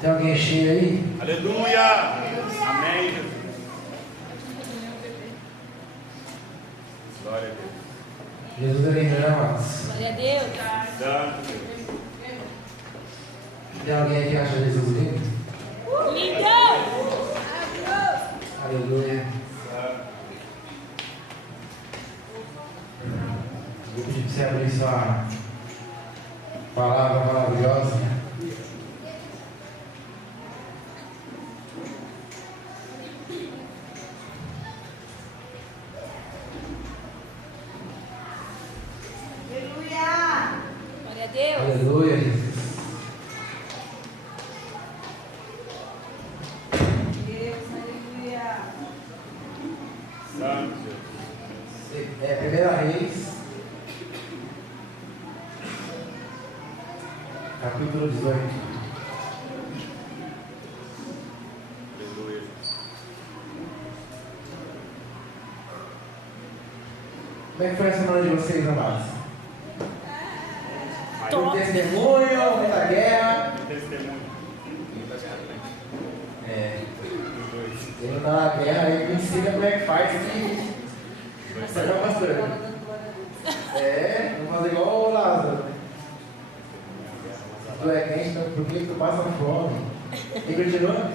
Tem alguém cheio aí? Aleluia! Amém, Jesus. Glória a Deus. Jesus é lindo, né, amados? Glória a Deus. Santo Deus. Tem alguém que acha Jesus lindo? Lindo! Aleluia. Vou pedir para você abrir sua palavra maravilhosa. Glória a Deus. Aleluia, Jesus. Santo Deus. É 1 Reis, capítulo 18. Aleluia. Como é que foi a semana de vocês, amados? Top. Muito testemunho, muita guerra. Testemunho. Ele não tá na guerra, aí me ensina como é que faz aqui. Você não, pastor? Vamos fazer igual o Lázaro. Tu é quente, então por que tu passa fome? E continua?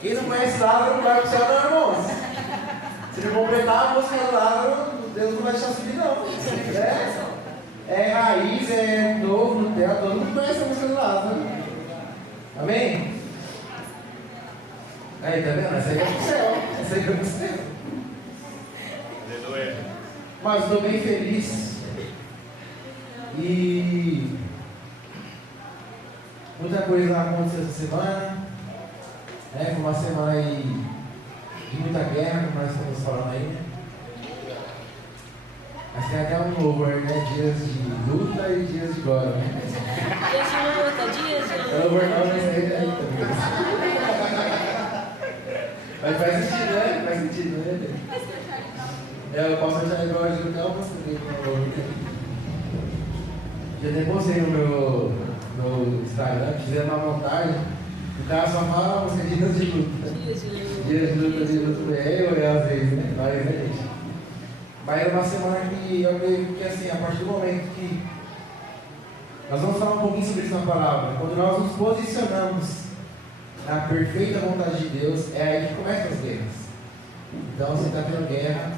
Quem não conhece Lázaro não vai pro céu, não, irmãos. Se não completar a música do Lázaro, Deus não vai deixar subir, não. É raiz, é novo, Nutella, todo mundo conhece a música do Lázaro. Amém? Aí, tá vendo? Essa aí é pro céu. Essa aí é pro céu. Aleluia. Mas estou bem feliz. E muita coisa aconteceu essa semana. Foi uma semana aí de muita guerra, como nós estamos falando aí, né? Mas tem até um louvor, né? Dias de luta e dias de glória, né? Dias de luta, dias de luta. Louvor não, mas aí também. Mas faz sentido, né? Faz sentido, né? Eu posso achar igual a Gil, não, posso ver já até postei no Instagram, fizeram uma montagem, o cara só fala a música dias de luta. Dias de luta, às vezes, né? Várias vezes. Mas era uma semana que eu creio que, assim, a partir do momento que nós vamos falar um pouquinho sobre isso na palavra, quando nós nos posicionamos na perfeita vontade de Deus, é aí que começam as guerras. Então, você está tendo guerra.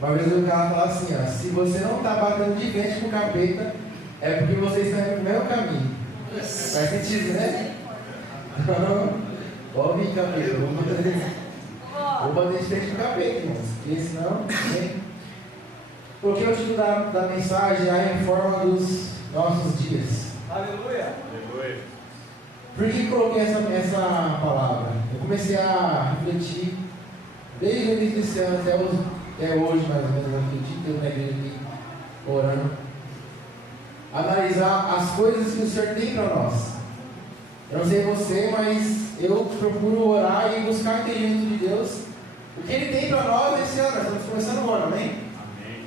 Uma vez o cara fala assim, ó, se você não está batendo de frente com o capeta, é porque você está indo no mesmo caminho. Faz sentido, né? Então, ó, vem capeta, vou bater de frente com o capeta, irmãos, porque senão, né? Porque o título da mensagem é a reforma dos nossos dias. Aleluia. Aleluia. Por que coloquei essa palavra? Eu comecei a refletir desde o início desse ano até hoje, mais ou menos, aqui, o dia inteiro na igreja aqui, orando. Analisar as coisas que o Senhor tem para nós. Eu não sei você, mas eu procuro orar e buscar entendimento de Deus. O que Ele tem para nós esse ano, nós estamos começando o ano, amém? Amém.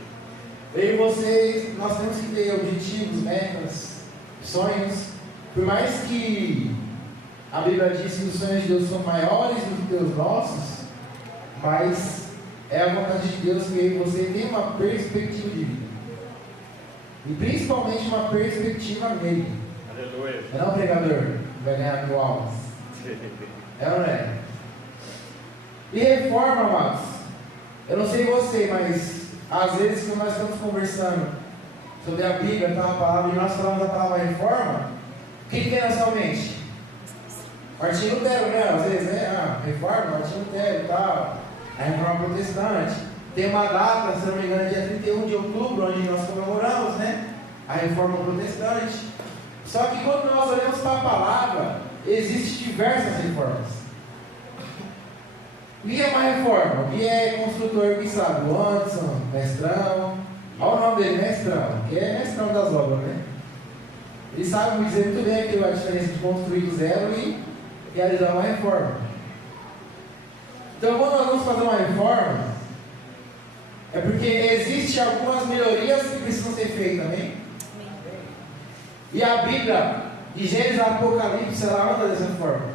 Eu e vocês, nós temos que ter objetivos, metas, sonhos. Por mais que a Bíblia diz que os sonhos de Deus são maiores do que os nossos, mas é a vontade de Deus que você tenha uma perspectiva de vida. E principalmente uma perspectiva nele. Aleluia. Não é o pregador que vai ganhar 1000 almas. É ou não é? E reforma, amados. Eu não sei você, mas às vezes quando nós estamos conversando sobre a Bíblia, tá, a palavra, e nós falamos da palavra reforma, o que tem na sua mente? Martinho Lutero, né? Às vezes, né? Reforma, Martinho Lutero e tal. A reforma protestante. Tem uma data, se não me engano, dia 31 de outubro, onde nós comemoramos, né? A reforma protestante. Só que quando nós olhamos para a palavra, existem diversas reformas. O que é uma reforma? O que é construtor que sabe? O Anderson, mestrão. Olha o nome dele, mestrão, que é mestrão das obras, né? Ele sabe dizer muito bem aqui a diferença de construir do zero e realizar uma reforma. Então, quando nós vamos fazer uma reforma, é porque existem algumas melhorias que precisam ser feitas, amém? E a Bíblia, de Gênesis a Apocalipse, ela anda dessa forma.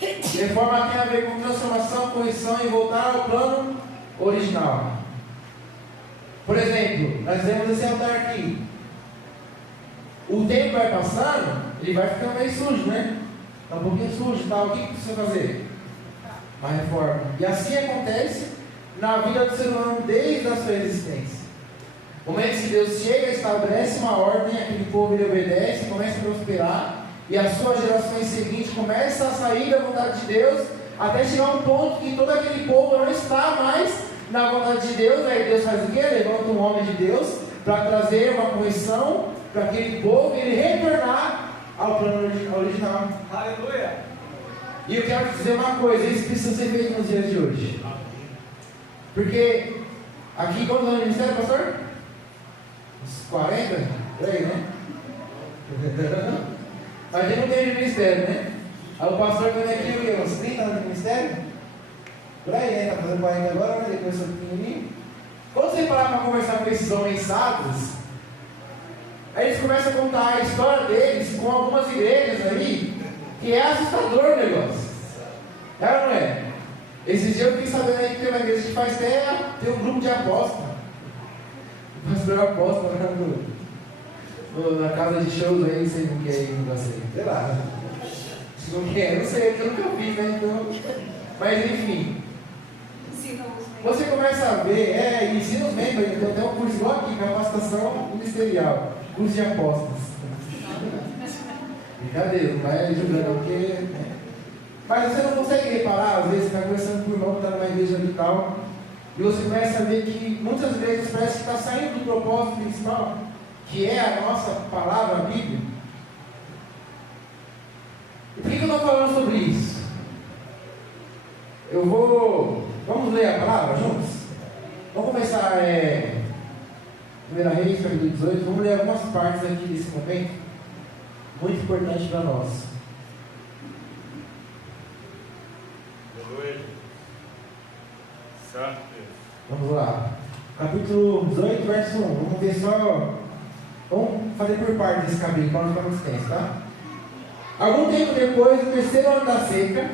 Reforma tem a ver com transformação, correção e voltar ao plano original. Por exemplo, nós temos esse altar aqui. O tempo vai passando, ele vai ficando meio sujo, né? Está um pouquinho sujo e tal. O que precisa fazer? Uma reforma. E assim acontece na vida do ser humano desde a sua existência. No momento que Deus chega, estabelece uma ordem, aquele povo ele obedece, começa a prosperar, e as suas gerações seguintes começam a sair da vontade de Deus, até chegar a um ponto que todo aquele povo não está mais na vontade de Deus. Aí Deus faz o quê? Levanta um homem de Deus para trazer uma correção para aquele povo e ele retornar ao plano original. Aleluia! E eu quero te dizer uma coisa, isso precisa ser feito nos dias de hoje. Porque aqui, quantos anos de ministério, pastor? Uns 40? Por aí, né? Mas a gente não tem de ministério, né? Aí o pastor vem aqui, o quê? Uns 30 anos de ministério? Por aí, né? Está fazendo 40 agora, mas ele começou pequenininho. Quando você parar para conversar com esses homens sábios, aí eles começam a contar a história deles com algumas igrejas aí, que é assustador o negócio. É ou não é? Esses dias eu fiquei sabendo aí que tem uma igreja que faz até tem um grupo de aposta. O pastor aposta na casa de shows aí, sei o que é aí, não sei. Sei lá. Não quer, não sei, eu nunca fiz, né? Então, mas enfim. Você começa a ver, ensina os membros, tem até um curso igual aqui, capacitação ministerial, curso de apostas. Brincadeira, não vai julgando, porque. Mas você não consegue reparar, às vezes você está conversando com o irmão que está numa igreja e tal, e você começa a ver que muitas vezes parece que está saindo do propósito principal, que é a nossa palavra, a Bíblia. E por que eu estou falando sobre isso? Vamos ler a palavra juntos? Vamos começar 1 Reis, capítulo 18. Vamos ler algumas partes aqui desse momento, muito importante para nós. Aleluia. Santo Deus. Vamos lá. Capítulo 18, verso 1. Vamos ver só. Vamos fazer por parte desse capítulo, para não ficar muito extenso, tá? Algum tempo depois do terceiro ano da seca,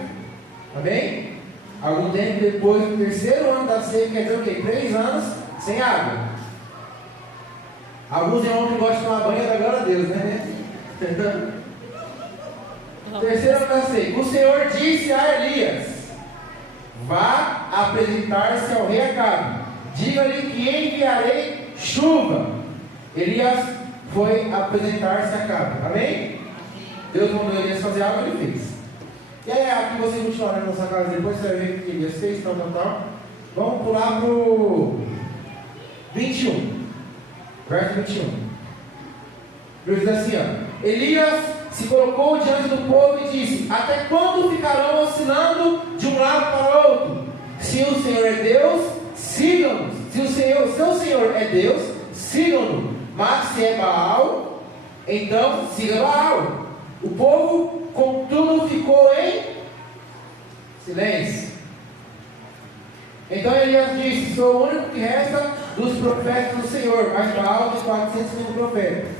tá bem? Algum tempo depois do terceiro ano da seca, quer dizer o quê? 3 anos sem água. Alguns irmãos que gostam de tomar banho, da glória a Deus, né? Terceiro ano da seca. O Senhor disse a Elias: vá apresentar-se ao rei Acabe. Diga-lhe que enviarei chuva. Elias foi apresentar-se a Acabe. Amém? Deus mandou Elias fazer algo, ele fez. E aí, aqui você continuar na nossa casa depois, você vai ver o que Elias fez, tal. Vamos pular para o 21. Verso 21. Deus diz assim, ó: Elias se colocou diante do povo e disse: até quando ficarão oscilando de um lado para o outro? Se o Senhor é Deus, sigam-nos. Se o seu Senhor é Deus, sigam-no. Mas se é Baal, então siga Baal. O povo, contudo, ficou em silêncio. Então Elias disse: sou o único que resta dos profetas do Senhor, mas Baal tem 400 mil profetas.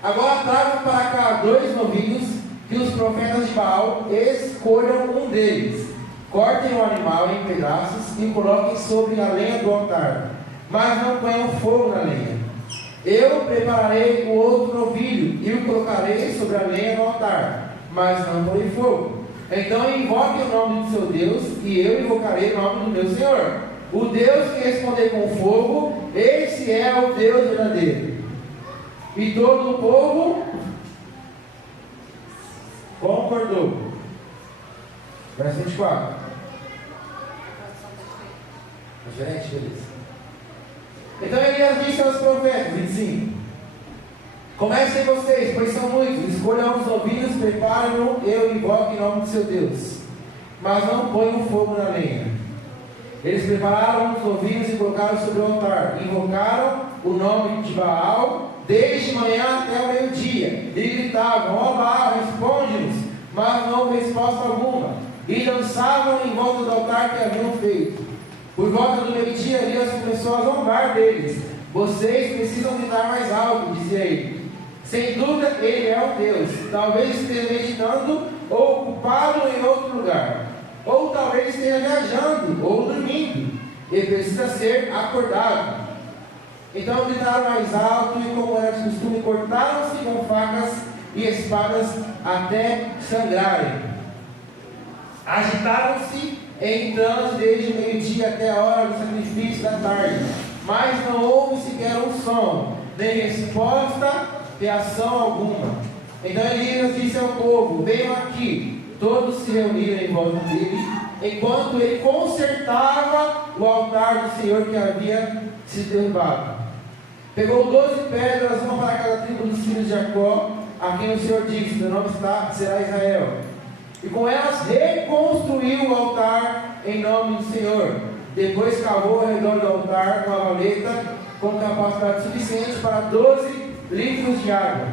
Agora tragam para cá 2 novilhos, que os profetas de Baal escolham um deles. Cortem o animal em pedaços e coloquem sobre a lenha do altar, mas não ponham fogo na lenha. Eu prepararei o outro novilho e o colocarei sobre a lenha do altar, mas não porei fogo. Então invoque o nome do seu Deus, e eu invocarei o nome do meu Senhor. O Deus que responder com fogo, esse é o Deus verdadeiro. E todo o povo concordou. Verso 24. Diferente, beleza. Então Elias disse aos profetas, 25: comecem vocês, pois são muitos. Escolham os novilhos, preparem-no, eu invoco em nome de seu Deus, mas não ponham fogo na lenha. Eles prepararam os novilhos e colocaram sobre o altar. Invocaram o nome de Baal desde manhã até o meio-dia, e gritavam: ó Baal, responde-nos. Mas não houve resposta alguma, e dançavam em volta do altar que haviam feito. Por volta do meio-dia, Elias começou a zombar deles. Vocês precisam gritar mais alto, dizia ele. Sem dúvida, ele é um Deus. Talvez esteja meditando ou ocupado em outro lugar. Ou talvez esteja viajando ou dormindo. Ele precisa ser acordado. Então gritaram mais alto e, como era de costume, cortaram-se com facas e espadas até sangrarem. Agitaram-se em transe desde o meio-dia até a hora do sacrifício da tarde. Mas não houve sequer um som, nem resposta, reação alguma. Então Elias disse ao povo: venham aqui. Todos se reuniram em volta dele, enquanto ele consertava o altar do Senhor que havia sido derrubado. Pegou 12 pedras, uma para cada tribo dos filhos de Jacó, a quem o Senhor disse: meu nome será Israel. E com elas reconstruiu o altar em nome do Senhor. Depois cavou ao redor do altar uma valeta com capacidade suficiente para 12 litros de água.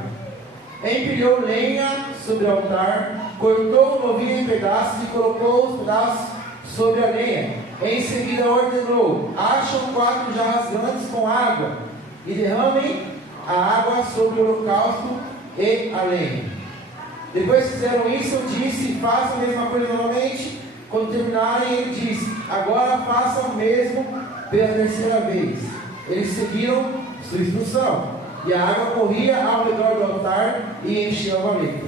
Empilhou lenha sobre o altar, cortou o novilho em pedaços e colocou os pedaços sobre a lenha. Em seguida ordenou: acham 4 jarras grandes com água e derramem a água sobre o holocausto e a lenha. Depois que fizeram isso, eu disse: façam a mesma coisa novamente. Quando terminarem, ele disse: agora façam o mesmo pela terceira vez. Eles seguiram sua instrução, e a água corria ao redor do altar e encheu a valeta.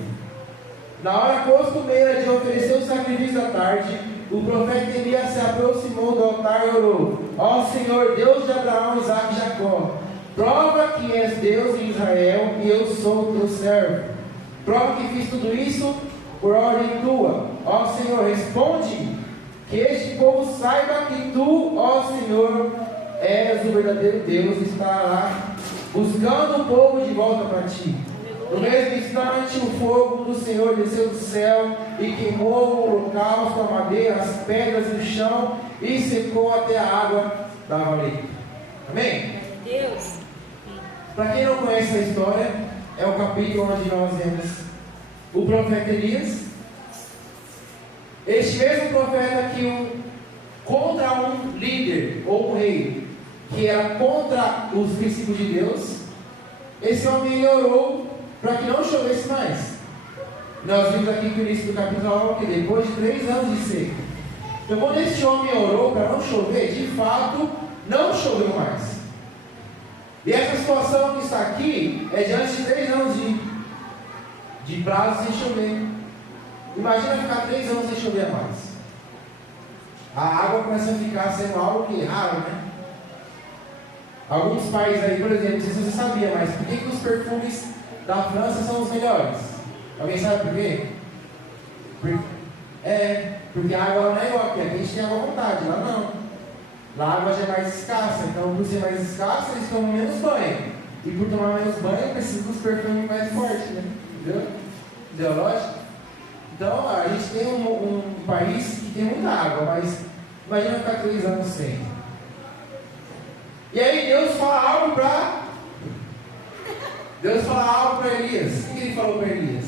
Na hora costumeira de oferecer o sacrifício da tarde, o profeta Elias se aproximou do altar e orou: ó Senhor, Deus de Abraão, Isaque e Jacó, prova que és Deus em Israel e eu sou teu servo. Prova que fiz tudo isso por ordem tua. Ó Senhor, responde, que este povo saiba que tu, ó Senhor, és o verdadeiro Deus e estará buscando o povo de volta para ti. No mesmo instante, o fogo do Senhor desceu do céu e queimou o holocausto, a madeira, as pedras no chão e secou até a água da valeta. Amém? Deus. Para quem não conhece a história, é o capítulo onde nós vemos o profeta Elias. Este mesmo profeta que contra um líder ou um rei que era contra os princípios de Deus, esse homem orou para que não chovesse mais. Nós vimos aqui que o início do capítulo fala que depois de 3 anos de seca. Então, quando esse homem orou para não chover, de fato não choveu mais. E essa situação que está aqui é diante de 3 anos de prazo sem chover. Imagina ficar 3 anos sem chover mais. A água começa a ficar sendo algo que é raro, né? Alguns países aí, por exemplo, não sei se você sabia, mas por que os perfumes da França são os melhores? Alguém sabe por quê? Porque a água lá não é igual aqui. Aqui a gente tem água à vontade, lá não. Lá a água já é mais escassa, então por ser mais escassa, eles tomam menos banho. E por tomar menos banho, precisa dos perfumes mais fortes, né? Entendeu? Ideológico? Então, a gente tem um país que tem muita água, mas imagina ficar 3 anos sem. E aí Deus fala algo para Elias. O que ele falou para Elias?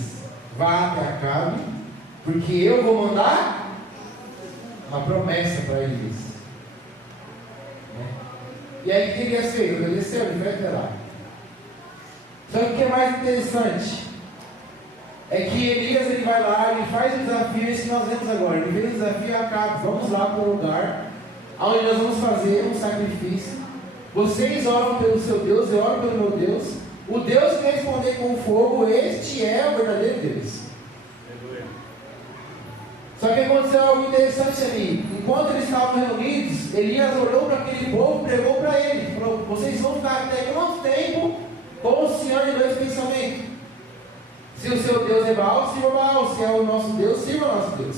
Vá até Acabe, porque eu vou mandar uma promessa para Elias. E aí o que Elias fez? Obedeceu, ele foi até lá. Só que o que é mais interessante é que Elias ele vai lá, ele faz o desafio, esse que nós vemos agora. Ele fez o desafio a Acabe: vamos lá para o lugar onde nós vamos fazer um sacrifício. Vocês oram pelo seu Deus, eu oro pelo meu Deus. O Deus que responder com fogo, este é o verdadeiro Deus. Só que aconteceu algo interessante ali. Enquanto eles estavam reunidos, Elias olhou para aquele povo e pregou para ele. Falou: vocês vão ficar até quanto tempo com o Senhor de 2 pensamentos? Se o seu Deus é Baal, sirva Baal. Se é o nosso Deus, sirva o nosso Deus.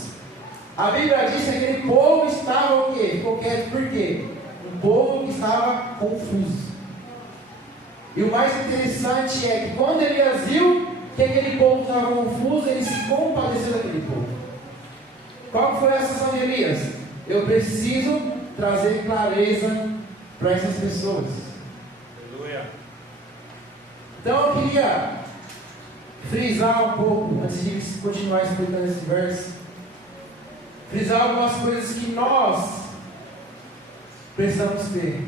A Bíblia diz que aquele povo estava o quê? Ficou quieto. Por quê? Um povo que estava confuso. E o mais interessante é que quando Elias viu que aquele povo estava confuso, ele se compadeceu daquele povo. Qual foi a sensação de Elias? Eu preciso trazer clareza para essas pessoas. Aleluia. Então eu queria frisar um pouco, antes de continuar explicando esse verso, frisar algumas coisas que nós precisamos ter.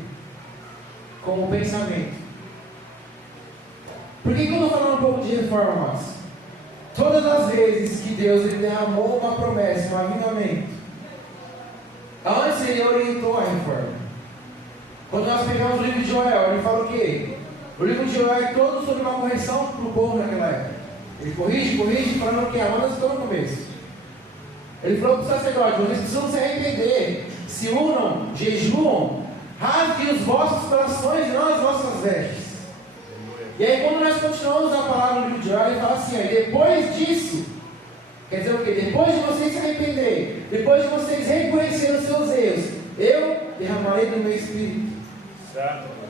como pensamento. Por que eu estou falando um pouco de reforma, amados? Todas as vezes que Deus ele derramou uma promessa, um avivamento, antes ele orientou a reforma. Quando nós pegamos o livro de Joel, ele fala o quê? O livro de Joel é todo sobre uma correção para o povo naquela época. Ele corrige, falando o quê? Amanhã estou no começo. Ele falou para o sacerdote: vocês precisam se arrepender, se unam, jejuam, rasguem os vossos corações e não as vossas vestes. E aí, quando nós continuamos a palavra no livro de Joel, ele fala assim: ó, depois disso, quer dizer o quê? Depois de vocês se arrepender, depois de vocês reconhecerem os seus erros, eu derramarei do meu espírito. Certo.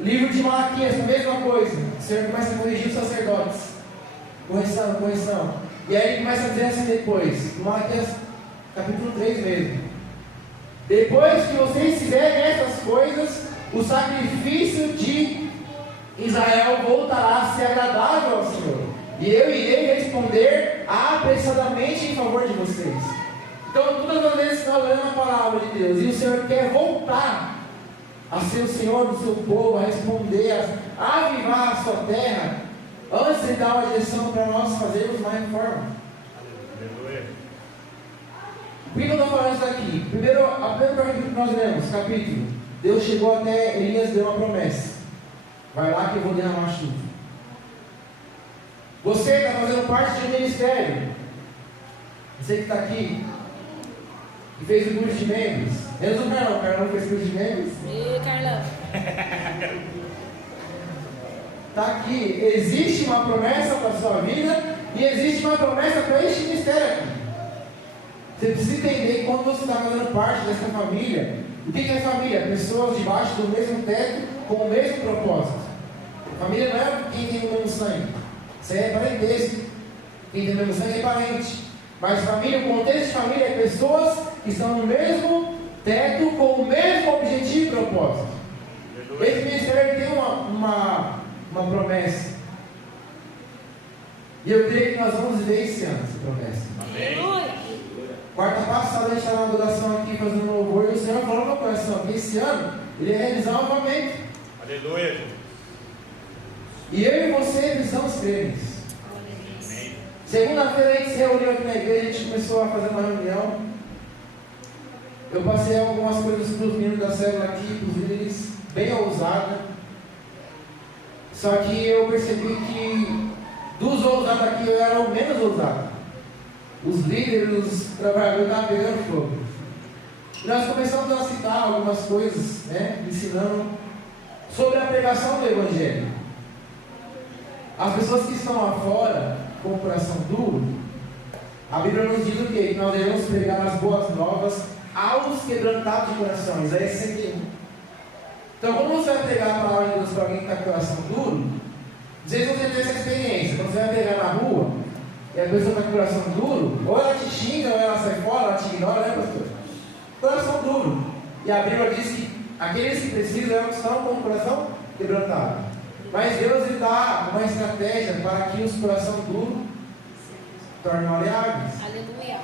Livro de Malaquias, a mesma coisa. O Senhor começa a corrigir os sacerdotes. Correção. E aí ele começa a dizer assim depois, no Malaquias capítulo 3 mesmo: depois que vocês fizerem essas coisas, o sacrifício de Israel voltará a ser agradável ao Senhor, e eu irei responder apressadamente em favor de vocês. Então, todas as vezes que nós lemos a palavra de Deus e o Senhor quer voltar a ser o Senhor do seu povo, a responder, a avivar a sua terra, antes de dar uma direção para nós fazermos uma reforma. Aleluia. Por que eu estou falando isso aqui? Primeiro, a primeira pergunta que nós lemos, capítulo: Deus chegou até Elias e deu uma promessa: vai lá que eu vou derramar chuva. Você está fazendo parte de um ministério. Você que está aqui, que fez o curso de membros. Menos o Carlão fez o curso de membros. Ei, Carlão. Está aqui, existe uma promessa para a sua vida e existe uma promessa para este ministério aqui. Você precisa entender que quando você está fazendo parte dessa família, o que é família? Pessoas debaixo do mesmo teto com o mesmo propósito. Família não é quem tem o mesmo sangue, isso aí é parentesco. Quem tem o mesmo sangue é parente. Mas família, o contexto de família é pessoas que estão no mesmo teto com o mesmo objetivo e propósito. Esse ministério tem uma promessa. E eu creio que nós vamos viver esse ano essa promessa. Aleluia. Quarta passada a gente estava na adoração aqui fazendo louvor e o Senhor falou no meu coração que esse ano Ele ia realizar um avivamento. Aleluia. E eu e você precisamos crer nisso. Segunda-feira a gente se reuniu aqui na igreja, a gente começou a fazer uma reunião. Eu passei algumas coisas para os meninos da célula aqui, para os líderes, bem ousada. Só que eu percebi que dos ousados aqui eu era o menos ousado. Os líderes, os trabalhadores estavam pegando fogo. E nós começamos a citar algumas coisas, né, ensinando sobre a pregação do Evangelho. As pessoas que estão lá fora com o coração duro, a Bíblia nos diz o quê? Que nós devemos pregar as boas novas aos quebrantados de coração. Isaías 61. Então, quando você vai pregar a palavra de Deus para alguém que está com o coração duro, não sei se você tem essa experiência. Quando você vai pregar na rua e a pessoa está com o coração duro, ou ela te xinga, ou ela sai fora, ela te ignora, né, pastor? Coração duro. E a Bíblia diz que aqueles que precisam é os que estão com o coração quebrantado. Mas Deus lhe dá uma estratégia para que os coração duros tornem maleáveis. Aleluia.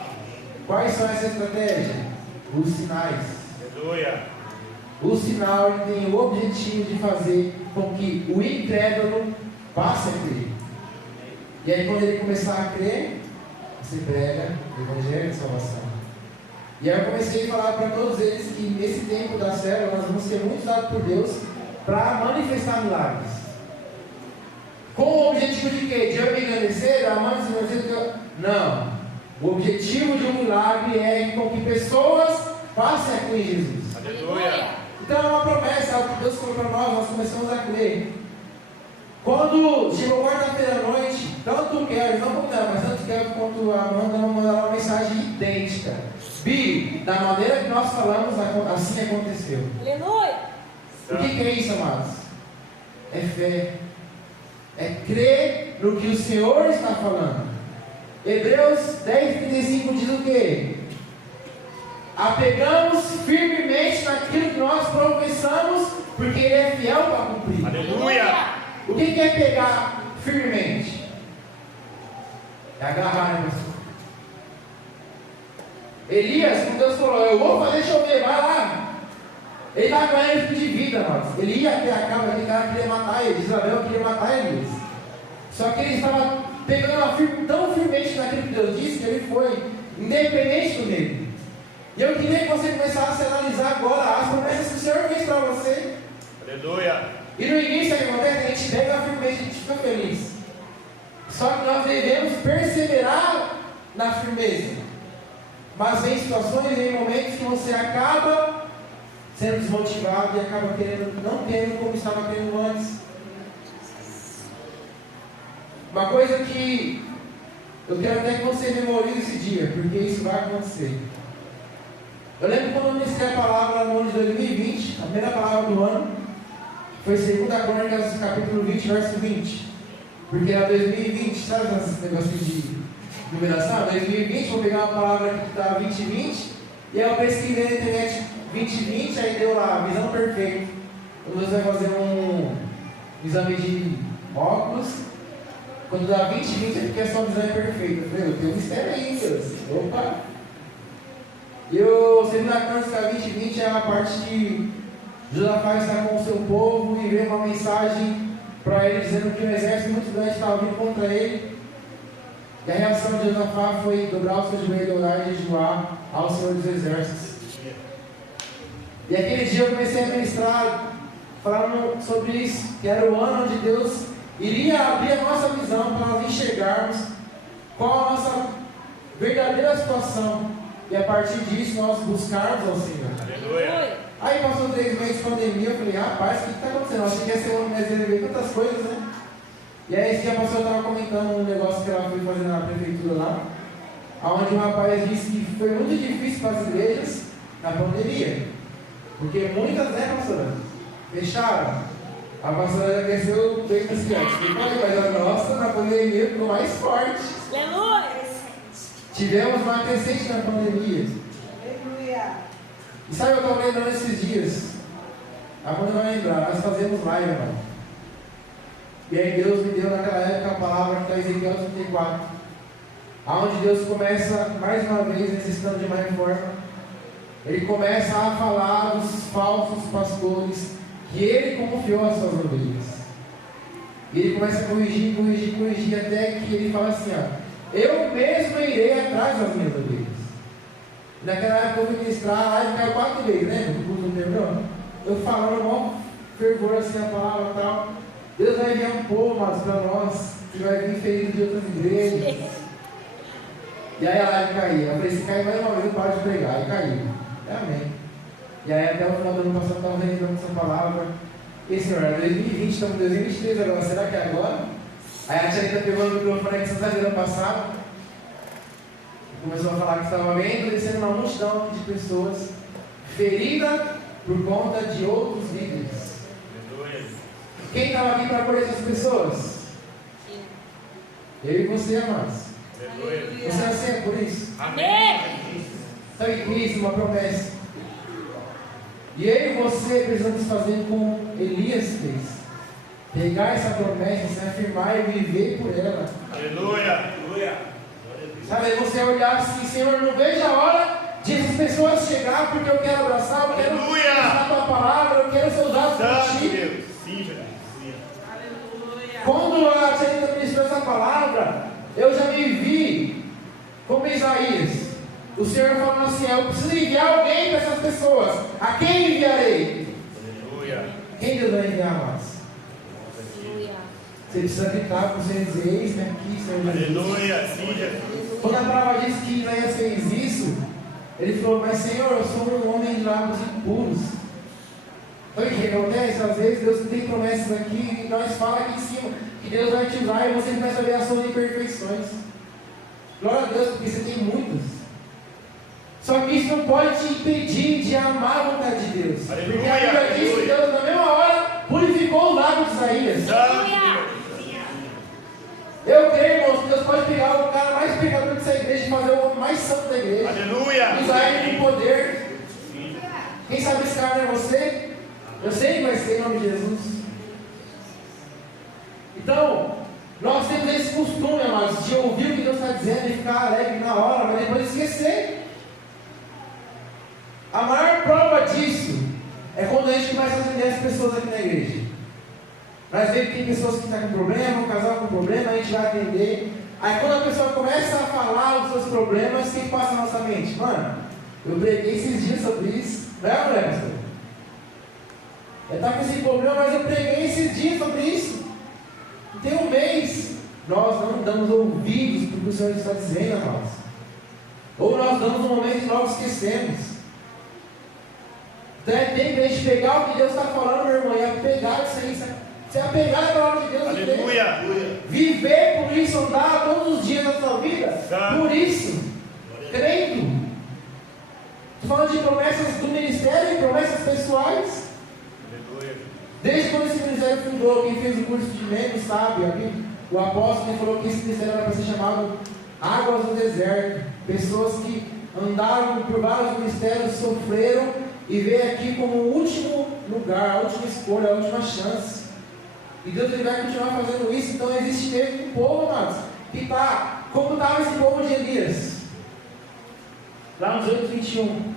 Quais são essas estratégias? Os sinais. Aleluia. O sinal ele tem o objetivo de fazer com que o incrédulo passe a crer. E aí quando ele começar a crer, você prega o Evangelho de salvação. E aí eu comecei a falar para todos eles que nesse tempo da célula nós vamos ser muito usados por Deus para manifestar milagres. Com o objetivo de quê? De eu me engrandecer, dar mais engrandecer? Não. O objetivo de um milagre é com que pessoas passem a crer em Jesus. Aleluia. Então é uma promessa, algo que Deus falou para nós começamos a crer. Quando chegou quarta-feira à noite, tanto o Kevin, não como ela, mas tanto o Kevin quanto a Amanda mandaram uma mensagem idêntica. Bi, da maneira que nós falamos, assim aconteceu. Aleluia. O que é isso, amados? É fé. É crer no que o Senhor está falando. Hebreus 10:35 diz o quê? Apegamos firmemente naquilo que nós professamos, porque Ele é fiel para cumprir. Aleluia. O que é pegar firmemente? É agarrar, né, pastor? Elias, quando Deus falou, eu vou fazer chover, vai lá. Ele estava ganhando risco de vida, mas ele ia até a cama, aquele cara queria matar ele, Isabel queria matar Elias. Só que ele estava pegando tão firmemente naquilo que Deus disse, que ele foi, independente do medo. E eu queria que você começasse a analisar agora as promessas que o Senhor fez para você. Aleluia. E no início, o que acontece? A gente pega a firmeza, a gente fica feliz. Só que nós devemos perseverar na firmeza. Mas tem situações, em momentos que você acaba sendo desmotivado e acaba não querendo como estava querendo antes. Uma coisa que eu quero até que você memorize esse dia, porque isso vai acontecer. Eu lembro quando eu ministrei a palavra no ano de 2020, a primeira palavra do ano, foi 2 Crônicas, capítulo 20, verso 20. Porque era 2020, sabe esse negócio de numeração? 2020, vou pegar uma palavra que está 2020, e aí eu pesquisei na internet 2020, aí deu lá, visão perfeita. Quando você vai fazer um exame de óculos, quando dá 2020 é porque a sua visão é perfeita. Eu falei, tem um mistério aí, Deus. Opa! E o 2 Crônicas 2020 é a parte que Josafá está com o seu povo e vê uma mensagem para ele dizendo que um exército muito grande estava vindo contra ele. E a reação de Josafá foi dobrar o seu joelho, orar e jejuar ao Senhor dos Exércitos. E aquele dia eu comecei a ministrar falando sobre isso, que era o ano onde Deus iria abrir a nossa visão para nós enxergarmos qual a nossa verdadeira situação. E a partir disso nós buscarmos ao Senhor. Aleluia. Aí passou 3 meses de pandemia, eu falei, rapaz, o que está acontecendo? Eu achei que ia ser um ano mais ver tantas coisas, né? E aí esse dia a pastora estava comentando um negócio que ela foi fazer na prefeitura lá, onde um rapaz disse que foi muito difícil para as igrejas na pandemia. Porque muitas, né, pastora? Fecharam. A pastora já cresceu bem assim, mas a nossa na pandemia ficou mais forte. Aleluia. Tivemos uma crescente na pandemia. Aleluia. E sabe, eu estava lembrando esses dias. A Amanda vai lembrar, nós fazemos live, irmão. E aí Deus me deu naquela época a palavra que está em Ezequiel 34. Onde Deus começa, mais uma vez, necessitando de uma reforma. Ele começa a falar dos falsos pastores que ele confiou às suas ovelhas. E ele começa a corrigir, até que ele fala assim, ó, eu mesmo irei atrás das minhas ovelhas. Naquela época eu fui ministrar, aí caiu 4 vezes, né? O culto terminou. Eu falando, maior fervor assim a palavra e tal. Deus vai enviar um povo, mas para nós, que vai vir ferido de outras igrejas. E aí a live caía. Eu falei, se cair mais uma vez, eu paro de pregar. Aí caiu. Amém. E aí até o final do ano passado, eu estava relembrando essa palavra. E Senhor, era 2020, estamos em 2023 agora. Será que é agora? Aí a Tcharita pegou o microfone aqui sexta-feira passada. Começou a falar que estava vendo, descendo uma multidão de pessoas ferida por conta de outros líderes. Quem estava aqui para acolher essas pessoas? Sim. Eu e você, amados. Aleluia. Você aceita por isso? Amém. Sabe que isso é uma promessa. E eu e você precisamos fazer como Elias fez. Pegar essa promessa, se afirmar e viver por ela. Aleluia. Aleluia. Sabe, você olhar assim, Senhor, não vejo a hora de essas pessoas chegar, porque eu quero abraçar, eu quero usar a tua palavra, eu quero ser usado por Santo ti. Deus. Sim, Jesus. Aleluia. Quando a Tcharita ministrou essa palavra, eu já me vi como Isaías. O Senhor falando assim, eu preciso enviar alguém para essas pessoas. A quem enviarei? Aleluia. Quem Deus vai enviar mais? Aleluia. Você precisa gritar para você dizer, eis-me aqui, Senhor Jesus. Aleluia. Sim, Jesus. Quando a palavra diz que Isaías fez isso, ele falou, mas Senhor, eu sou um homem de lábios impuros. Então o que acontece? Às vezes Deus tem promessas aqui e nós falamos aqui em cima que Deus vai te usar e você começa a ver as suas imperfeições. Glória a Deus, porque você tem muitas. Só que isso não pode te impedir de amar a vontade de Deus. Aleluia, Porque a Bíblia diz que Deus na mesma hora purificou os lábios de Isaías. Aleluia. Eu creio, irmãos, que Deus pode pegar o cara mais pecador dessa igreja e fazer o homem mais santo da igreja. Aleluia. Usar ele com poder. Quem sabe esse cara não é você? Eu sei que vai ser em nome de Jesus. Então, nós temos esse costume, amados, de ouvir o que Deus está dizendo e ficar alegre na hora, mas depois esquecer. conhece pessoas aqui na igreja. Nós vemos que tem pessoas que estão com problema, um casal com problema, a gente vai atender. Aí quando a pessoa começa a falar os seus problemas, o que passa na nossa mente? Mano, eu preguei esses dias sobre isso. Não é, mulher, pastor? Eu estava com esse problema, mas eu preguei esses dias sobre isso. Tem um mês. Nós não damos ouvidos para o que o Senhor está dizendo, amados. Ou nós damos um momento e logo esquecemos. Então é tempo de a gente pegar o que Deus está falando, meu irmão, e apegar isso aí. Você apegar a palavra de Deus. Aleluia. Viver por isso, andar todos os dias da sua vida. Por isso. Crendo. Estou falando de promessas do ministério e promessas pessoais. Aleluia. Desde quando esse ministério fundou, quem fez o curso de membro sabe, o apóstolo falou que esse ministério era para ser chamado Águas do Deserto. Pessoas que andaram por vários ministérios, sofreram e veio aqui como o último lugar, a última escolha, a última chance. E Deus ele vai continuar fazendo isso. Então existe mesmo um povo, amados, que está como estava esse povo de Elias. Lá nos 8:21.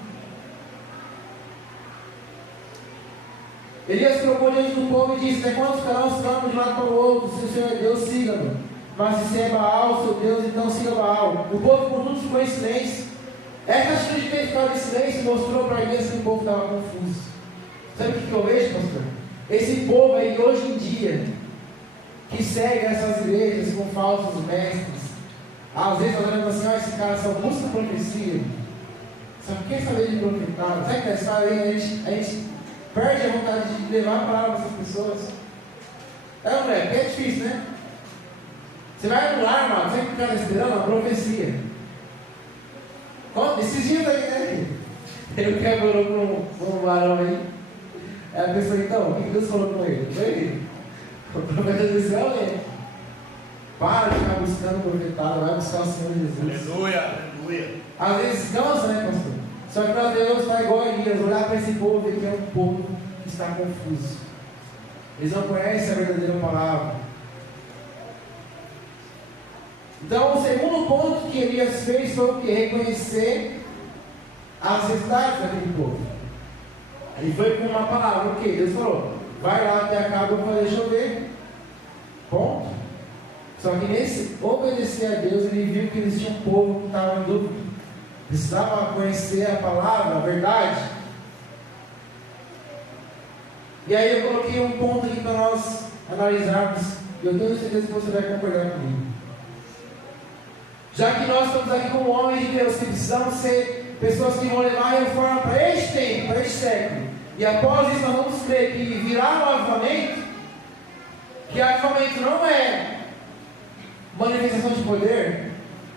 Elias trocou diante do povo e disse: até quando ficarão os campos de um lado para o outro? Se o Senhor é Deus, siga-no. Mas se é Baal, seu Deus, então siga Baal. O povo por tudo ficou em silêncio. Essa atitude de ter ficado em silêncio mostrou para Elias que o povo estava confuso. Sabe o que eu vejo, pastor? Esse povo aí hoje em dia, que segue essas igrejas com falsos mestres, às vezes nós olhamos assim: esse cara só busca profecia, só quer saber de profetar. Sabe que essa história aí, a gente perde a vontade de levar a palavra para essas pessoas. Moleque, é difícil, né? Você vai no lar, mano, sempre ficar esperando a profecia. Esses dias aí, né? Ele quebrou com um varão aí. Aí a pessoa, então, o que Deus falou com ele? Foi ele. O profeta do céu é: para de ficar buscando o profetado, vai buscar o Senhor Jesus. Aleluia. Aleluia. Às vezes cansa, né, pastor? Só que nós devemos estar igual a Elias, olhar para esse povo e ver que é um povo que está confuso. Eles não conhecem a verdadeira palavra. Então, o segundo ponto que Elias fez foi o que? Reconhecer as necessidades daquele povo. Ele foi com uma palavra, o que? Deus falou: vai lá até a casa para fazer chover. Ponto. Só que nesse obedecer a Deus, ele viu que existia um povo que estava em dúvida. Precisava conhecer a palavra, a verdade. E aí eu coloquei um ponto aqui para nós analisarmos. E eu tenho certeza que você vai concordar comigo. Já que nós estamos aqui como homens de Deus, que precisamos ser pessoas que vão levar a reforma para este tempo, para este século. E após isso nós vamos crer que virá um avivamento. Que avivamento não é manifestação de poder,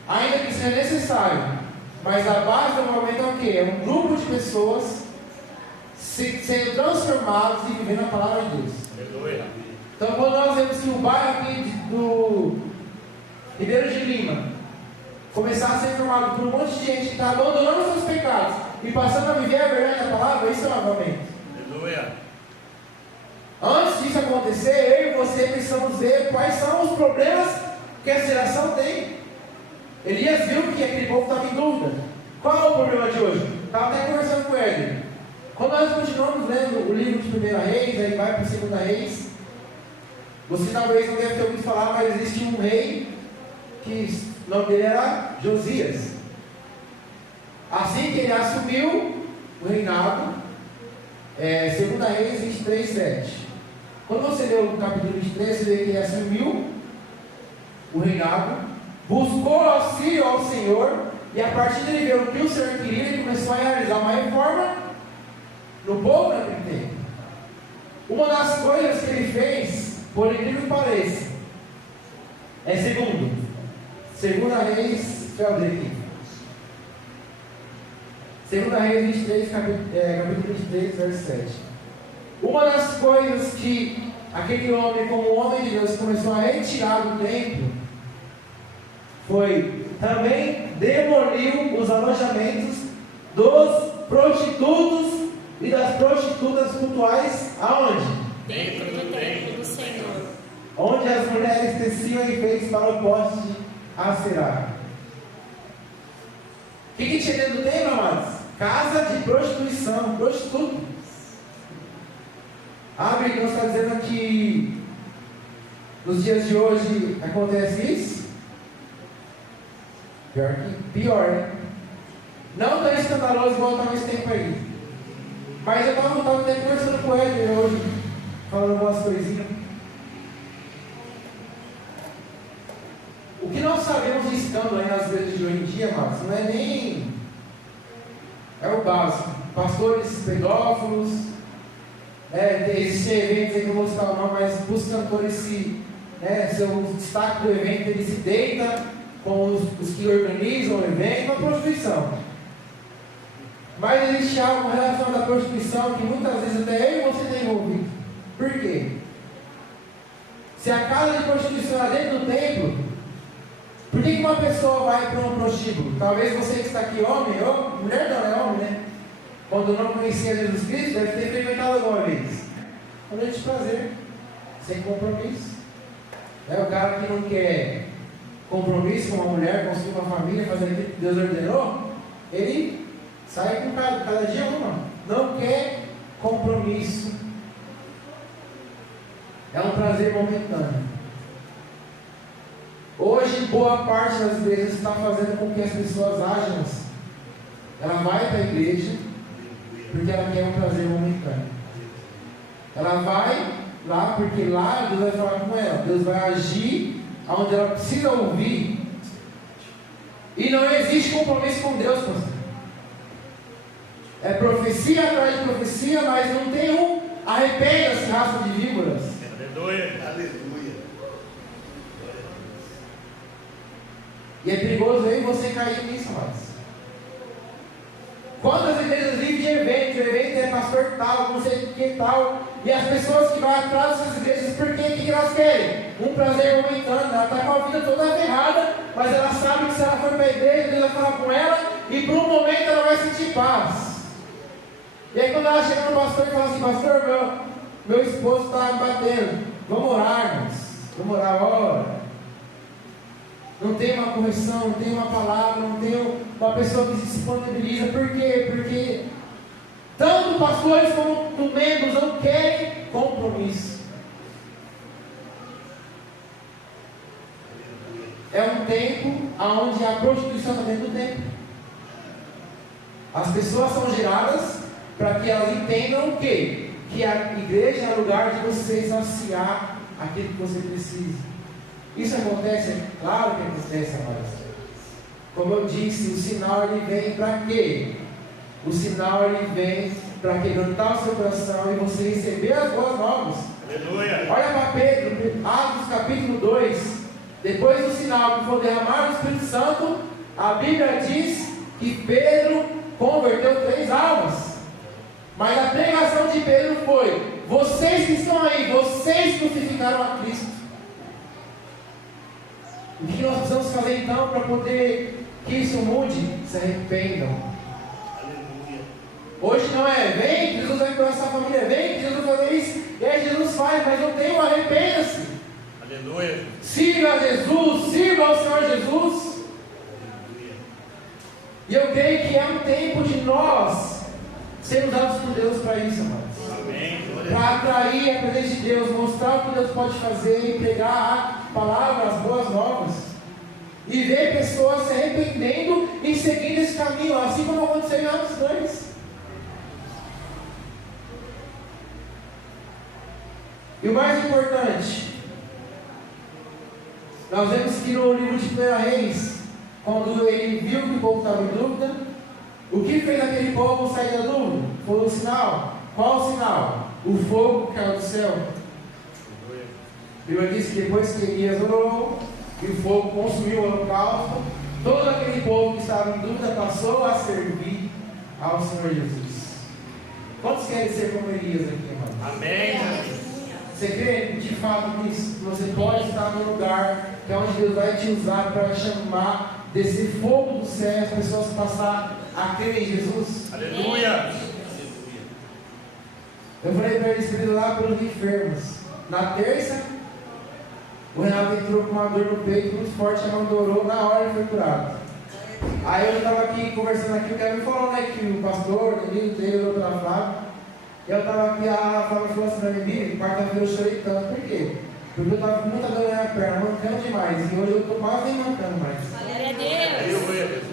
ainda que seja necessário. Mas a base do avivamento é o quê? É um grupo de pessoas sendo transformados e vivendo a palavra de Deus. Aleluia. Então quando nós vemos que o bairro aqui do Ribeiro de Lima começar a ser formado por um monte de gente que está abandonando seus pecados e passando a viver a verdade da palavra, isso é um avivamento. Aleluia. Antes disso acontecer, eu e você precisamos ver quais são os problemas que essa geração tem. Elias viu que aquele povo estava em dúvida. Qual é o problema de hoje? Estava até conversando com ele. Quando nós continuamos lendo o livro de 1 Reis, aí vai para 2 Reis, você talvez não deve ter ouvido falar, mas existe um rei que o nome dele era Josias. Assim que ele assumiu o reinado, 2 Reis 23, 7. Quando você lê o capítulo 23, você vê que ele assumiu o reinado, buscou auxílio ao Senhor, e a partir dele ver o que o Senhor queria, ele começou a realizar uma reforma no povo naquele tempo. Uma das coisas que ele fez, por incrível que pareça, é segundo 2 Reis, deixa eu abrir aqui. 2 Reis 23, capítulo 23, verso 7. Uma das coisas que aquele homem, como homem de Deus, começou a retirar do templo, foi também demoliu os alojamentos dos prostitutos e das prostitutas cultuais, aonde? Dentro do templo do Senhor. Onde as mulheres teciam enfeites para o poste de Aserá. O que tinha dentro do templo, amados? Casa de prostituição, prostituto. Abre, Deus está dizendo que nos dias de hoje acontece isso? Pior, hein? Não tão escandaloso igual estava esse tempo aí. Mas eu estava até conversando com ele hoje, falando algumas coisinhas. O que nós sabemos de escândalo aí nas igrejas de hoje em dia, mas não é nem... É o básico. Pastores pedófilos, existem eventos aí que eu não vou citar o nome, mas os cantores seu destaque do evento, ele se deita com os que organizam o evento, uma prostituição. Mas existe algo em relação à prostituição que muitas vezes até eu e você está envolvido. Por quê? Se a casa de prostituição é dentro do templo, por que uma pessoa vai para um prostíbulo? Talvez você que está aqui, homem, ou mulher não, é homem, né? Quando não conhecia Jesus Cristo, deve ter frequentado alguma vez. Com noite de prazer, sem compromisso. O cara que não quer compromisso com uma mulher, construir uma família, fazer aquilo que Deus ordenou, ele sai com cada dia uma. Não quer compromisso. É um prazer momentâneo. Hoje, boa parte das igrejas está fazendo com que as pessoas ajam assim. Ela vai para a igreja porque ela quer um prazer momentâneo. Ela vai lá porque lá Deus vai falar com ela. Deus vai agir onde ela precisa ouvir. E não existe compromisso com Deus, pastor. É profecia atrás de profecia, mas não tem arrependa-se, raça de víboras. Aleluia. E é perigoso aí você cair nisso, mas quantas igrejas vivem de eventos? O evento é pastor tal, não sei o que tal. E as pessoas que vão atrás dessas igrejas, por quê? O que elas querem? Um prazer momentâneo. Ela está com a vida toda ferrada, mas ela sabe que se ela for para a igreja, Deus vai falar com ela, e por um momento ela vai sentir paz. E aí quando ela chega no pastor e fala assim: pastor, meu esposo está me batendo, vamos orar, irmãos. Vamos orar, ora. Não tem uma correção, não tem uma palavra, não tem uma pessoa que se disponibiliza. Por quê? Porque tanto pastores como membros não querem compromisso. É um tempo onde a prostituição está dentro do templo. As pessoas são geradas para que elas entendam o quê? Que a igreja é lugar de você saciar aquilo que você precisa. Isso acontece? É claro que acontece, amados. Como eu disse, o sinal ele vem para quê? O sinal ele vem para quebrantar o seu coração e você receber as boas novas. Aleluia. Olha para Pedro, Atos capítulo 2. Depois do sinal que foi derramado do Espírito Santo, a Bíblia diz que Pedro converteu 3 almas. Mas a pregação de Pedro foi: vocês que estão aí, vocês crucificaram a Cristo. O que nós precisamos fazer então para poder que isso mude? Se arrependam. Aleluia. Hoje não é, vem, Jesus vai curar essa família, vem, Jesus vai fazer isso, e aí Jesus faz, mas não tem um arrependa-se. Aleluia. Siga Jesus, siga o Senhor Jesus. Aleluia. E eu creio que é um tempo de nós sermos dados por Deus para isso, amados. Amém. Para atrair a presença de Deus, mostrar o que Deus pode fazer e pregar a palavra, as boas novas. E ver pessoas se arrependendo e seguindo esse caminho, assim como aconteceu em Atos 2. E o mais importante, nós vemos que no livro de 1 Reis, quando ele viu que o povo estava em dúvida, o que fez aquele povo sair da dúvida? Foi o sinal. Qual o sinal? O fogo que caiu do céu. A Bíblia diz que depois que Elias orou, e o fogo consumiu o holocausto, todo aquele povo que estava em dúvida passou a servir ao Senhor Jesus. Quantos querem ser como Elias aqui, irmão? Amém. Você crê de fato nisso? Que você pode estar num lugar que é onde Deus vai te usar para chamar, descer fogo do céu, as pessoas passar a crer em Jesus? Aleluia. Eu falei para eles ir lá pelos enfermos. Na terça, o Renato entrou com uma dor no peito muito forte, a mão orou, na hora ele foi curado. Aí eu estava aqui conversando aqui, o Kevin falou, né, que o pastor, ele orou pela Flávia. Eu estava aqui, a Flávia falou assim pra mim, quarta-feira eu chorei tanto. Por quê? Porque eu estava com muita dor na minha perna, mancando demais. E hoje eu estou quase nem mancando mais. Glória a Deus. Aleluia, Deus.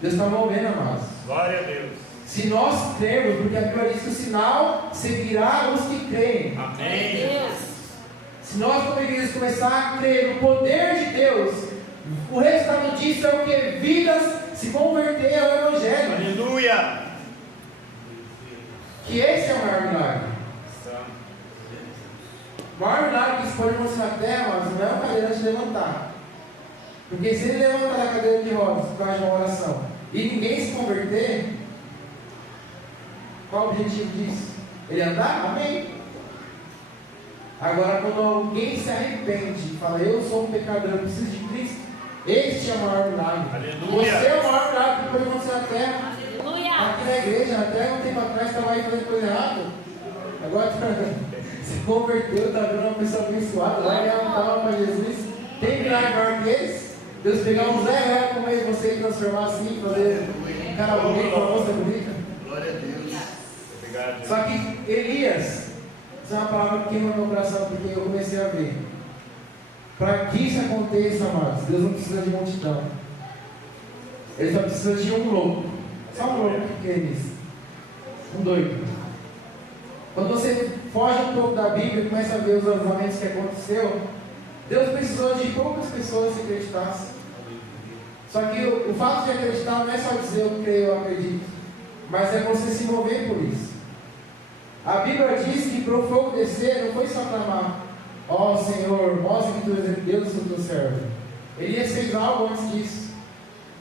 Deus está movendo, amados. Glória a Deus. Se nós cremos, porque a Bíblia diz que o sinal seguirá os que creem. Glória a Amém. Deus. Se nós, como igreja, começar a crer no poder de Deus, o resultado disso é o que? Vidas se converter ao Evangelho. Aleluia. Que esse é o maior milagre. O maior milagre que se pode mostrar na terra, mas não é o cadeirante levantar. Porque se ele levantar da cadeira de rodas por causa de uma oração e ninguém se converter, qual o objetivo disso? Ele andar? Amém. Agora, quando alguém se arrepende e fala, eu sou um pecador, eu preciso de Cristo, este é o maior milagre. Aleluia. Você é o maior milagre que pode acontecer na terra. Aleluia. Aqui na igreja, até um tempo atrás, estava aí fazendo coisa errada. Agora se converteu, está vendo uma pessoa abençoada, lá e ela estava para Jesus. Tem milagre maior que esse? Deus pegar um Zé Real como ele, você e transformar assim, fazer um cara bonito, uma moça bonita. Glória a Deus. Obrigado, Deus. Só que Elias, essa é uma palavra que queima no meu coração, porque eu comecei a ver. Para que isso aconteça, amados, Deus não precisa de multidão. Ele só precisa de um louco. Só um louco que é isso. Um doido. Quando você foge um pouco da Bíblia e começa a ver os avivamentos que aconteceu, Deus precisou de poucas pessoas que acreditassem. Só que o fato de acreditar não é só dizer eu creio, eu acredito, mas é você se mover por isso. A Bíblia diz que para o fogo descer não foi só clamar, ó Senhor, mostra que tu és Deus do teu servo. Elias fez algo antes disso.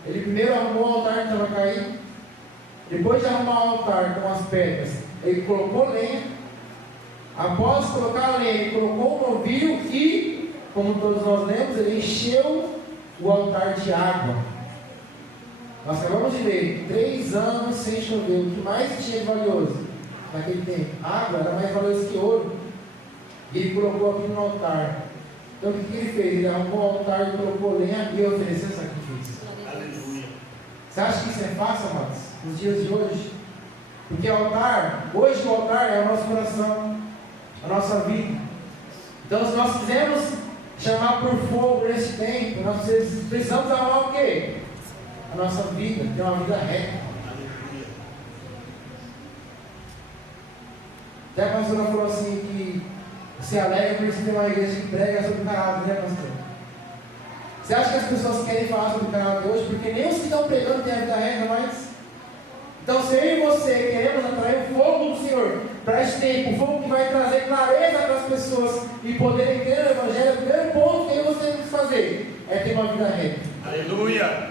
Ele primeiro arrumou o altar que estava caído. Depois de arrumar o altar com as pedras, ele colocou lenha. Após colocar a lenha, ele colocou um novilho e, como todos nós lemos, ele encheu o altar de água. Nós acabamos de ler, 3 anos sem chover. O que mais tinha de valioso naquele tempo? Água era mais valioso que ouro. E ele colocou aquilo no altar. Então o que ele fez? Ele arrumou o altar e colocou lenha e ofereceu sacrifício. Aleluia. Você acha que isso é fácil, amados? Nos dias de hoje? Porque o altar, hoje o altar é o nosso coração, a nossa vida. Então, se nós quisermos chamar por fogo nesse tempo, nós precisamos amar o quê? A nossa vida, ter uma vida reta. Aleluia. Até a pastora falou assim que se alegra por isso ter uma igreja que prega sobre o caráter, né, pastor? Você acha que as pessoas querem falar sobre o caráter hoje? Porque nem os que estão pregando têm a vida reta mais. Então, se eu e você queremos atrair o fogo do Senhor para esse tempo, o fogo que vai trazer clareza para as pessoas e poderem crer no Evangelho, o primeiro ponto que você tem que fazer é ter uma vida reta. Aleluia.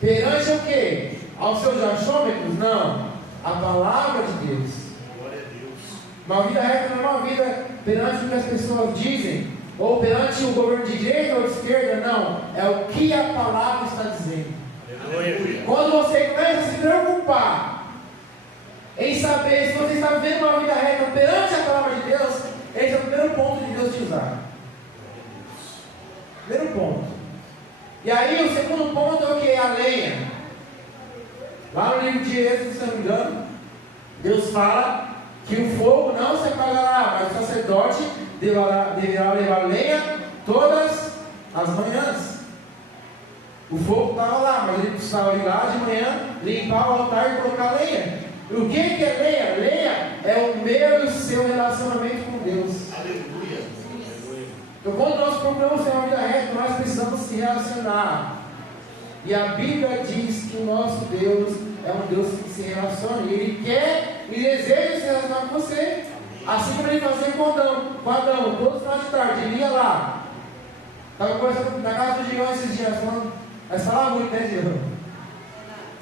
Perante o quê? Aos seus achômetros? Não. A palavra de Deus. Glória a Deus. Uma vida reta não é uma vida perante o que as pessoas dizem, ou perante o governo de direita ou de esquerda, não. É o que a palavra está dizendo. Aleluia. Quando você começa a se preocupar em saber se você está vivendo uma vida reta perante a palavra de Deus, esse é o primeiro ponto de Deus te usar. Primeiro ponto. E aí o segundo ponto é o que? A lenha. Lá no livro de Êxodo, se não me engano, Deus fala que o fogo não se apagará, mas o sacerdote deverá levar lenha todas as manhãs. O fogo estava lá, mas ele precisava ir lá de manhã, limpar o altar e colocar lenha. E o que é lenha? Lenha é o meu e o seu relacionamento com Deus. Aleluia. Então, quando nós procuramos ter uma vida reta, nós precisamos se relacionar. E a Bíblia diz que o nosso Deus é um Deus que se relaciona. E Ele quer e deseja se relacionar com você. Assim como Ele fazia com Adão. Todo final de tarde, ele ia lá. Estava conversando na casa do Digão esses dias, falando. Mas fala muito, né, Digão?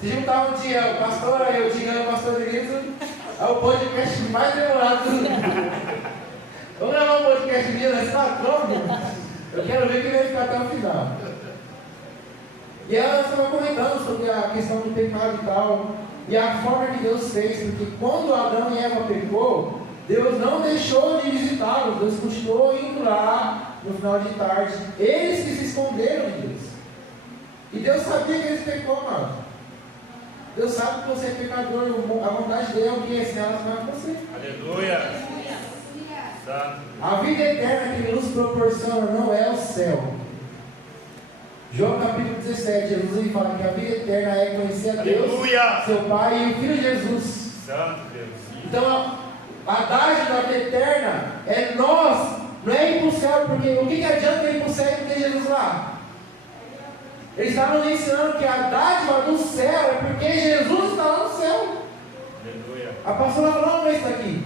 Se juntar um dia, o pastor, eu, o Digão e o pastor de igreja, é o podcast mais demorado do mundo. Vamos gravar um podcast de dia, está como? Eu quero ver quem vai ficar até o final. E ela estava comentando sobre a questão do pecado e tal, e a forma que Deus fez, porque quando Adão e Eva pecou, Deus não deixou de visitá-los, Deus continuou indo lá no final de tarde. Eles que se esconderam de Deus. E Deus sabia que eles pecou, mano. Deus sabe que você é pecador, a vontade dele é o que? Se relacionar com você. Aleluia. Santo. A vida eterna que ele nos proporciona não é o céu. João capítulo 17, Jesus fala que a vida eterna é conhecer a Deus, Aleluia. seu Pai e o Filho Jesus. Santo Deus. Então, a dádiva da vida eterna é nós, não é ir para o céu, porque o que adianta ir para o céu e não ter Jesus lá? Eles estavam nos ensinando que a dádiva do céu é porque Jesus está lá no céu. Aleluia. A pastora falou, não, isso aqui.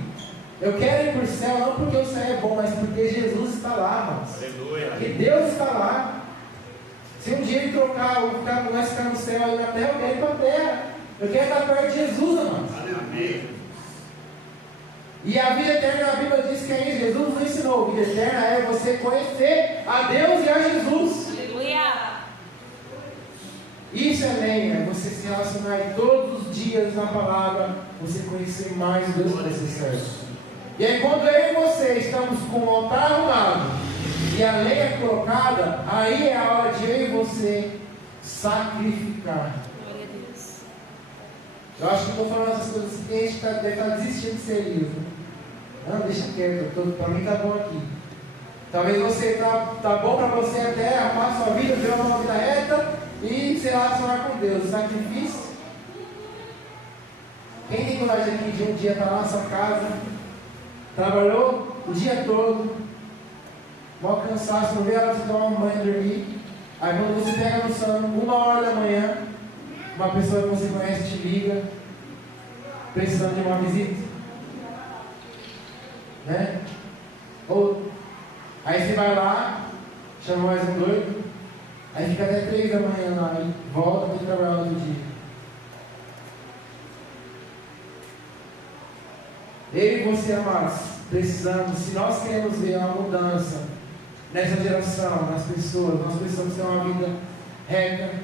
Eu quero ir para o céu não porque o céu é bom, mas porque Jesus está lá, irmãos. Aleluia. Porque Deus está lá. Se um dia ele trocar, nós ficar no céu e na terra, eu quero ir para a terra. Eu quero estar perto de Jesus, irmãos. Aleluia. E a vida eterna, a Bíblia diz que aí Jesus nos ensinou. A vida eterna é você conhecer a Deus e a Jesus. Aleluia. Isso é lei, é você se relacionar todos os dias na palavra, você conhecer mais Deus que você serve. E aí quando eu e você estamos com o altar arrumado e a lei é colocada, aí é a hora de eu e você sacrificar. Glória a Deus. Eu acho que estou falando essas coisas assim, a gente deve estar desistindo de ser livre. Não, deixa quieto, para mim está bom aqui. Talvez você tá bom para você até arrumar sua vida, ter uma vida reta e se relacionar com Deus. Sacrifício. Quem tem coragem aqui de um dia estar lá na sua casa, trabalhou o dia todo, mal cansaço, não vê ela de tomar uma banho e dormir. Aí quando você pega no sono, 1h da manhã, uma pessoa que você conhece te liga, precisando de uma visita. Né? Ou aí você vai lá, chama mais um doido, aí fica até 3 da manhã lá e volta para trabalhar no outro dia. Eu e você, amados, precisamos, se nós queremos ver uma mudança nessa geração, nas pessoas, nós precisamos ter uma vida reta,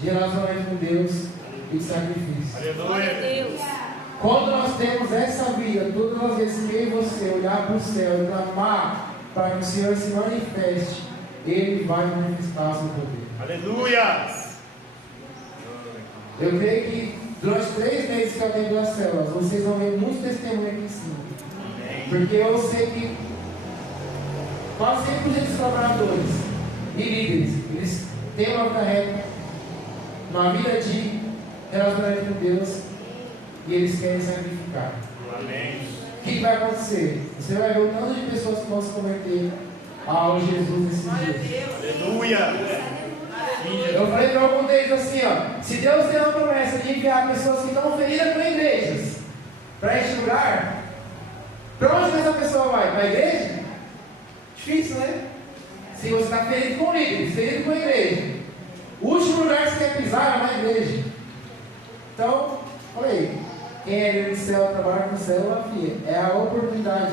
de relacionamento com Deus e de sacrifício. Glória a Deus. Quando nós temos essa vida, todas as vezes que eu e você olhar para o céu e clamar para que o Senhor se manifeste, Ele vai manifestar seu poder. Aleluia. Eu creio que durante 3 meses que eu tenho das células, vocês vão ver muitos testemunhos aqui em cima. Porque eu sei que quase 100% dos trabalhadores e líderes, eles têm uma vida reta, uma vida de relacionamento com Deus, e eles querem sacrificar. Amém. O que vai acontecer? Você vai ver o tanto de pessoas que vão se converter ao Jesus nesses dias. Aleluia. Eu falei para algum deles assim, ó, se Deus tem uma promessa de enviar pessoas que estão feridas com igrejas para este lugar, para onde essa pessoa vai? Para a igreja? Difícil, né? Se você está ferido com líderes, ferido com a igreja, o último lugar que você quer pisar é na igreja. Então, olha aí, quem é ali no céu, trabalha com célula, filha, é a oportunidade.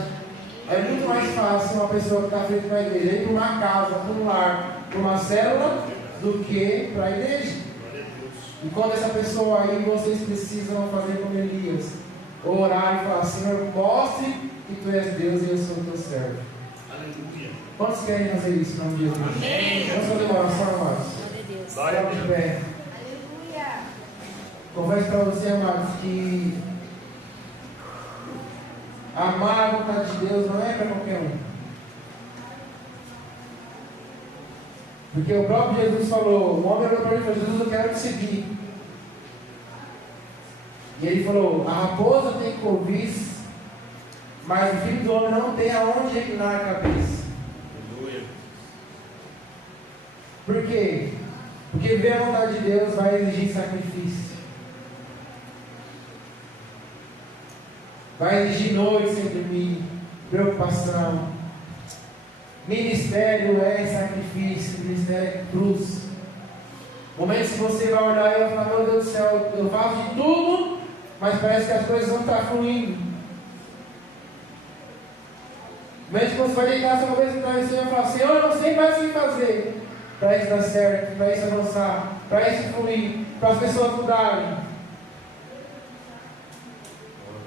É muito mais fácil uma pessoa que está feita para a igreja ir para uma casa, para um lar, para uma célula, do que para a igreja. E quando essa pessoa aí, vocês precisam fazer como Elias, orar e falar: Senhor, mostre que Tu és Deus e eu sou o Teu servo. Aleluia. Quantos querem fazer isso no nome de Jesus? Amém. Vamos fazer uma oração, amados. Glória a Deus. Glória a Fica de Deus. pé. Aleluia. Confesso para você, amados, que amar a vontade de Deus não é para qualquer um. Porque o próprio Jesus falou, o homem olhou para ele e falou: Jesus, eu quero te seguir. E ele falou: a raposa tem couvis, mas o filho do homem não tem aonde reclinar a cabeça. Aleluia. Por quê? Porque viver a vontade de Deus vai exigir sacrifício. Vai exigir noite sem dormir, preocupação. Ministério é sacrifício, ministério é cruz. Momentos que você vai olhar e vai falar: meu Deus do céu, eu faço de tudo, mas parece que as coisas não estão fluindo. Momentos que você vai deitar a sua cabeça no travesseiro e vai falar: Senhor, eu não sei mais o que fazer para isso dar certo, para isso avançar, para isso fluir, para as pessoas mudarem.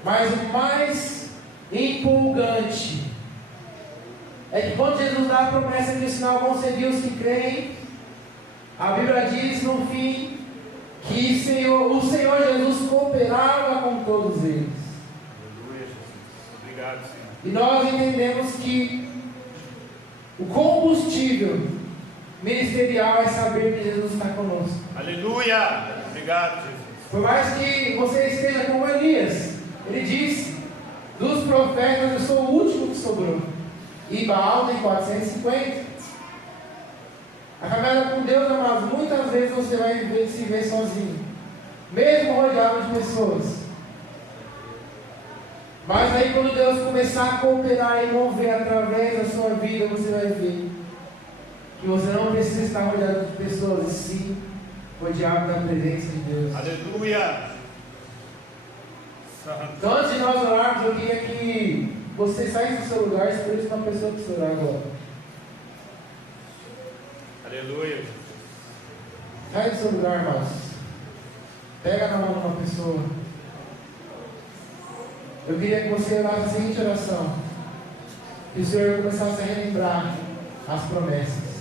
Mas o mais empolgante é que quando Jesus dá a promessa que o sinal vão seguir os que creem, a Bíblia diz no fim que o Senhor Jesus cooperava com todos eles. Aleluia, Jesus. Obrigado, Senhor. E nós entendemos que o combustível ministerial é saber que Jesus está conosco. Aleluia. Obrigado, Jesus. Por mais que você esteja como Elias, ele disse: dos profetas eu sou o último que sobrou. E Baal tem 450. A caminhada com Deus, amados, muitas vezes você vai se ver sozinho, mesmo rodeado de pessoas. Mas aí quando Deus começar a cooperar e mover através da sua vida, você vai ver que você não precisa estar rodeado de pessoas, e sim rodeado da presença de Deus. Aleluia. Então, antes de nós orarmos, eu queria que você saísse do seu lugar e escolhesse uma pessoa que você orar agora. Aleluia. Sai do seu lugar, irmãos. Pega na mão de uma pessoa. Eu queria que você orasse a seguinte oração: que o Senhor começasse a relembrar as promessas.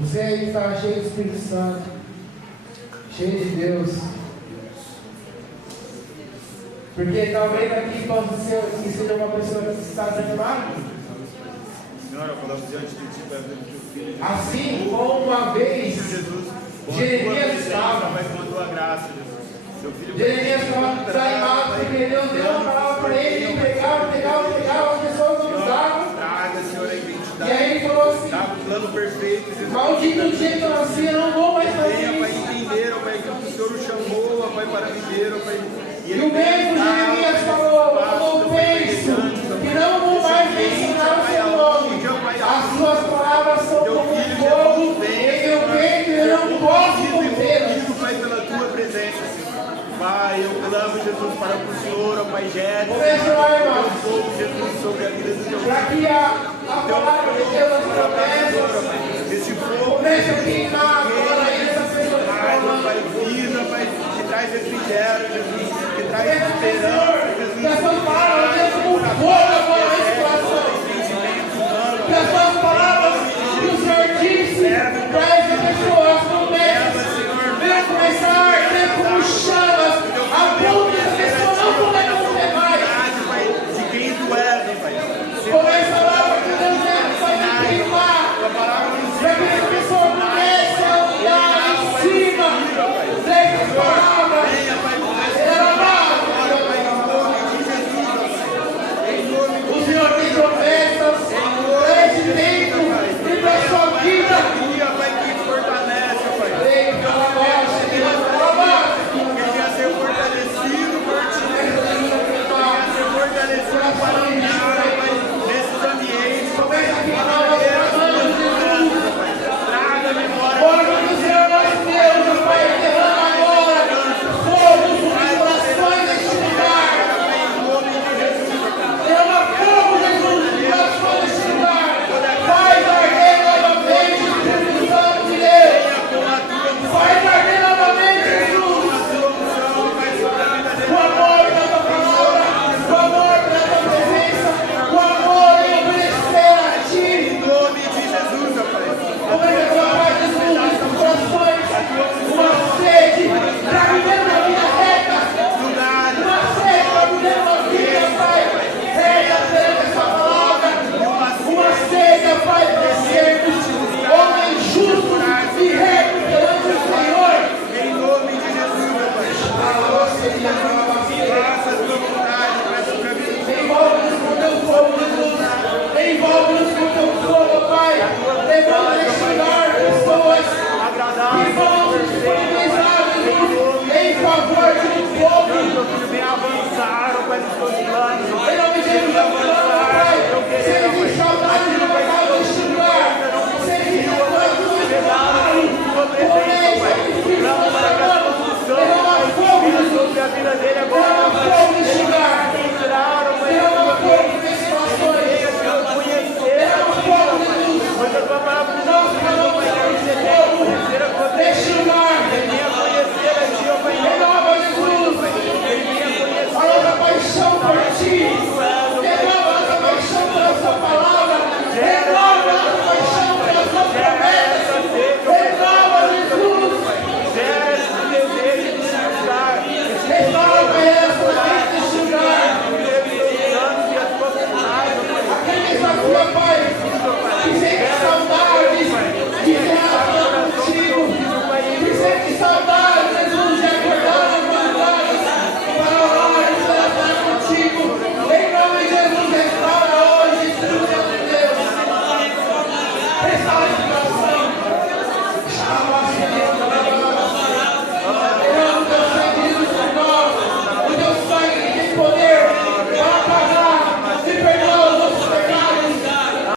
Você aí está cheio do Espírito Santo, cheio de Deus. Porque talvez aqui possa ser que seja uma pessoa que está desanimada. Senhora, falamos diante de ti, para ver o teu filho. Assim como uma vez Jesus, Jeremias estava. mas com a tua graça, Jesus. Teu filho Jeremias estava desanimado porque Deus deu uma palavra para ele, ele pregava, as pessoas não usavam. Traga, Senhor, a identidade. E aí ele falou assim: dá um plano perfeito, Jesus. maldito o dia que eu nasci, eu não vou mais fazer Venha, Pai, isso. entender, ó Pai, que o Senhor o chamou, ó Pai, para viver, ó Pai. E o mesmo Jeremias falou: eu penso que não vou mais me ensinar o seu nome. As suas palavras são como fogo em meu peito e eu não posso contê-las. Pai, pela tua presença, Senhor. Pai, eu clamo, Jesus, para que o Senhor, ó Pai, gere, Começa lá, irmão. fogo, Jesus, sobre a vida do teu Para que a palavra de Deus, as promessas, esse fogo, comece a queimar agora aí nessa pessoa que está Pai, falando. Pai, vida, Pai, que traz refrigério, Jesus, que traz Começa a dizer: esperança.